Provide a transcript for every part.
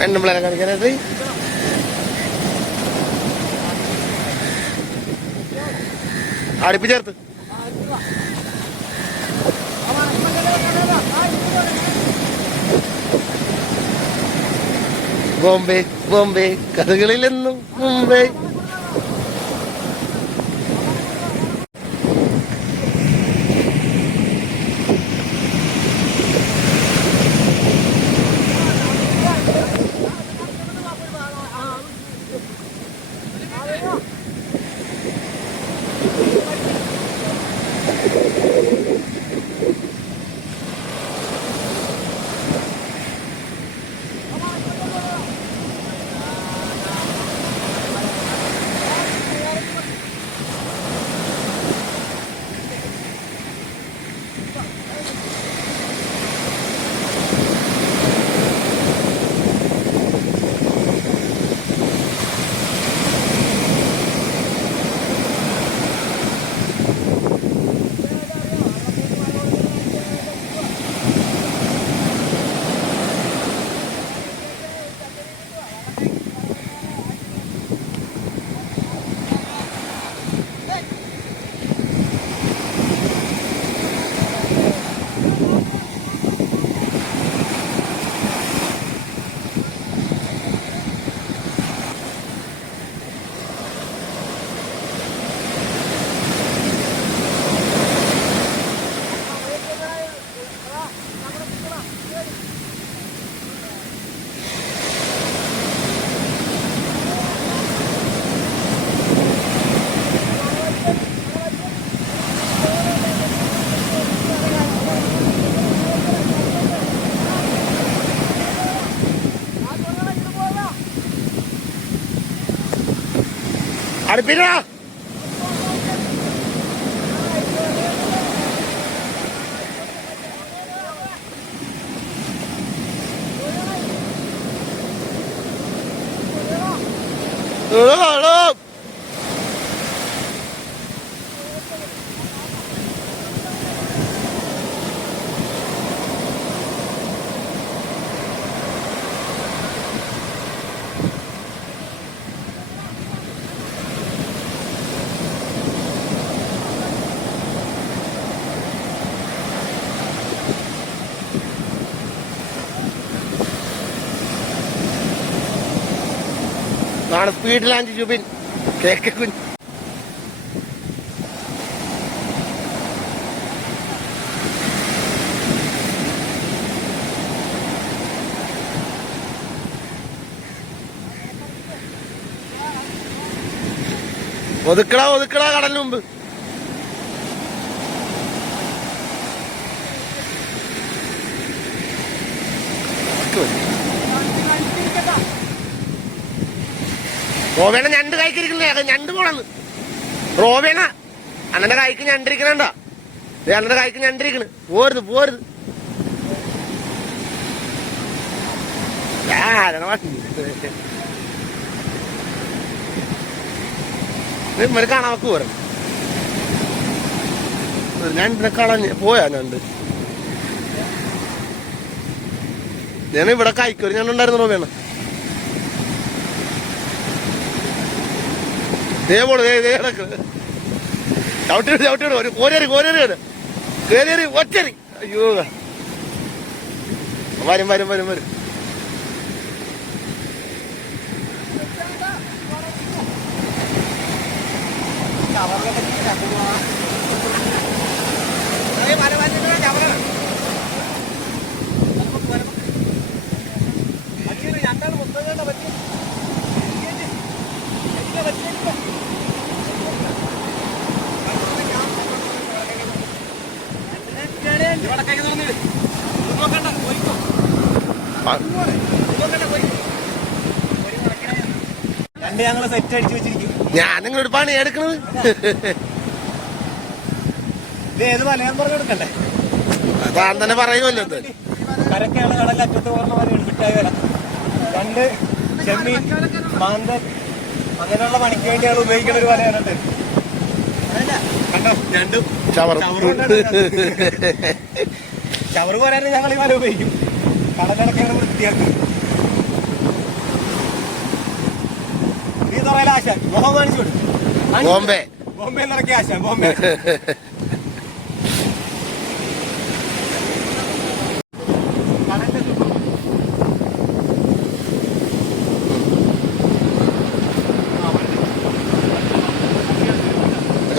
പെണ്ണുമ്പിളെ കാണിക്കാനായിട്ട്. അടുപ്പ് ബോംബെ ബോംബെ കഥകളിലെന്നും മുംബൈ. అడిపిరా Hello, rồi. സ്പീഡിൽ അഞ്ച് ജുബിൻ. കേക്ക് കുഞ്ഞ്. ഒതുക്കടാ ഒതുക്കടാ കടലിന് മുമ്പ്. റോബേണ ഞണ്ട് കഴിക്കിരിക്കണേ ഞണ്ട് പോണെന്ന്. റോബേണ അണ്ണന്റെ കായ്ക്ക് ഞണ്ടിരിക്കണണ്ട? അണ്ണന്റെ കായ്ക്ക് ഞണ്ടിരിക്കണ്. പോരുത് പോരുത്. ഇമ്മര് കാണാൻ ഞാൻ ഇവിടെ കാണാൻ പോയാ ഞണ്ട്. ഞാൻ ഇവിടെ കായ്ക്കൊരു ഞണ്ടുണ്ടായിരുന്നു റോബേണ. ദേ ദേ ദേ കിടക്ക് ചവിട്ടിട്ട് ചവിട്ടിട്ട് ഒരു കോരേറി കോരേറി ഒറ്ററി അയ്യോ. വരും വരും വരും വരും. ഞാൻ നിങ്ങളൊരു പണി എടുക്കണത്. ഏത് പറഞ്ഞു താൻ തന്നെ പറയുമല്ലോ ഇത്. കരക്കാണ് കടലിൽ അറ്റത്ത് പോകുന്ന പോലെ മിഠായി വില. രണ്ട് ചെമ്മീൻ മാന്തൻ അങ്ങനെയുള്ള പണിക്ക് വേണ്ടിയാണ് ഉപയോഗിക്കുന്ന ഒരു വലയാണത്. കണ്ടോ? രണ്ടും ഞങ്ങൾ നീ ബോംബെ ബോംബെ. നിറക്കിയ ആശാൻ ബോംബെ.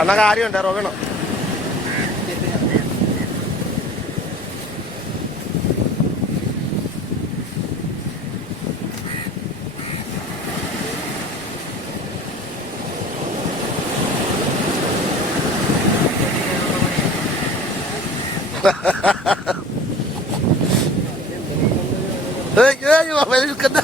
അണ്ണ കാര്യമുണ്ട് റോഗണം ഏയ് ഏയ് വലിക്കുന്ന